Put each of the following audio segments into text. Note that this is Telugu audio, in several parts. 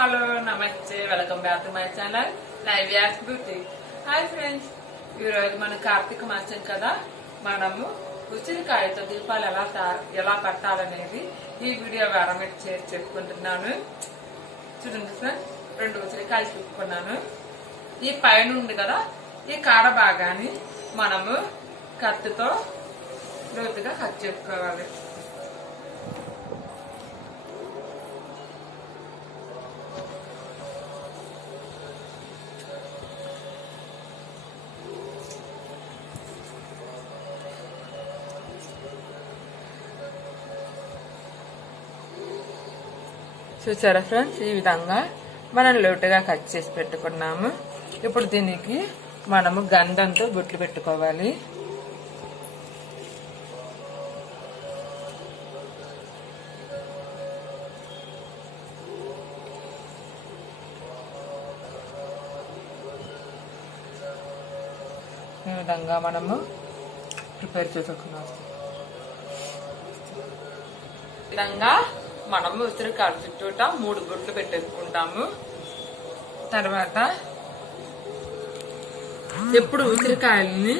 హలో నమస్తే, welcome back to my channel Naivya's beauty. Hi friends, ఈరోజు మన కార్తీక మాసం కదా, మనము ఉసిరికాయతో దీపాలు ఎలా పట్టాలనేది ఈ వీడియో వేరమెట్ చేసి చెప్పుకుంటున్నాను. చూడండి ఫ్రెండ్స్, 2 ఉసిరికాయలు చూసుకున్నాను. ఈ పైన ఉంది కదా, ఈ కాడ భాగాన్ని మనము కత్తితో లోతుగా కట్ చేసుకోవాలి. చూసారా ఫ్రెండ్స్, ఈ విధంగా మనం లోటుగా కట్ చేసి పెట్టుకున్నాము. ఇప్పుడు దీనికి మనము గంధంతో బొట్లు పెట్టుకోవాలి. ఈ విధంగా మనము ప్రిపేర్ చేసుకున్నాం. ఈ విధంగా మనము ఉసిరికాయ చుట్టూట 3 బొట్లు పెట్టేసుకుంటాము. తర్వాత ఎప్పుడు ఉసిరికాయలని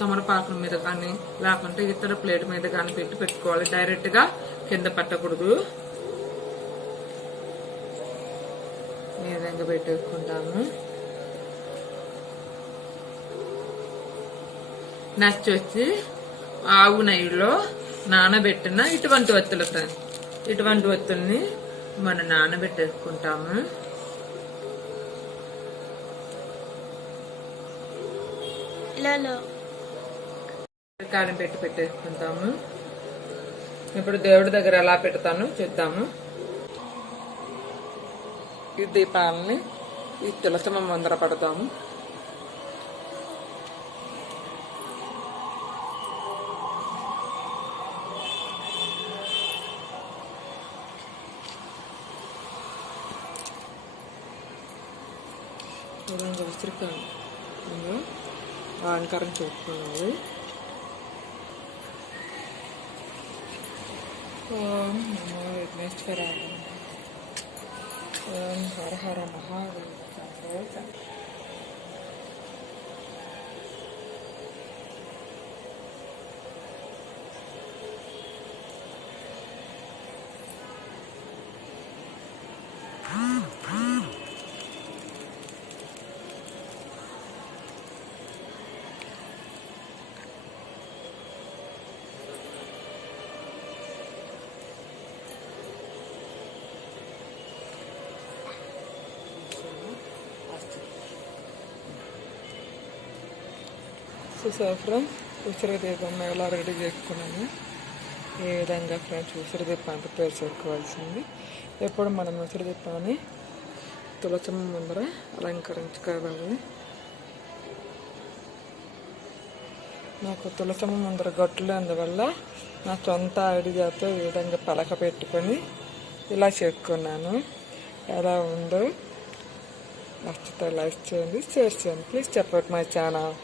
తమలపాకుల మీద కానీ లేకుంటే ఇతర ప్లేట్ మీద కానీ పెట్టుకోవాలి. డైరెక్ట్ గా కింద పెట్టకూడదు. ఈ విధంగా పెట్టేసుకుంటాము. నెక్స్ట్ వచ్చి ఆవు నెయ్యిలో నానబెట్టిన ఇటువంటి ఒత్తులు ఫ్రెండ్స్, ఇటువంటి ఒత్తుల్ని మనం నానబెట్టేసుకుంటాము. కారం పెట్టేసుకుంటాము. ఇప్పుడు దేవుడి దగ్గర ఎలా పెడతాను చూద్దాము. ఈ దీపాలని ఈ తులసమ్మ ముందర పడతాము. ఉసిరికాయ అలంకారం చేసుకోవాలి. ఓం నమో విఘ్నేశ్వరాయ, ఓం హర హర మహాదేవ. చూసారు ఫ్రెండ్స్, ఉసిరి దీపం ఎలా రెడీ చేసుకున్నాము. ఈ విధంగా ఫ్రెండ్స్ ఉసిరి దీపాన్ని ప్రిపేర్ చేసుకోవాల్సింది. ఎప్పుడు మనం ఉసిరి దీపాన్ని తులసమ్మ ముందర అలంకరించుకోవాలి. నాకు తులసమ్మ ముందర గొట్టలు అందువల్ల నా సొంత ఐడియాతో ఈ విధంగా పలక పెట్టుకొని ఇలా చేసుకున్నాను. ఎలా ఉందో నచ్చితే లైక్ చేయండి, షేర్ చేయండి. Please support my channel.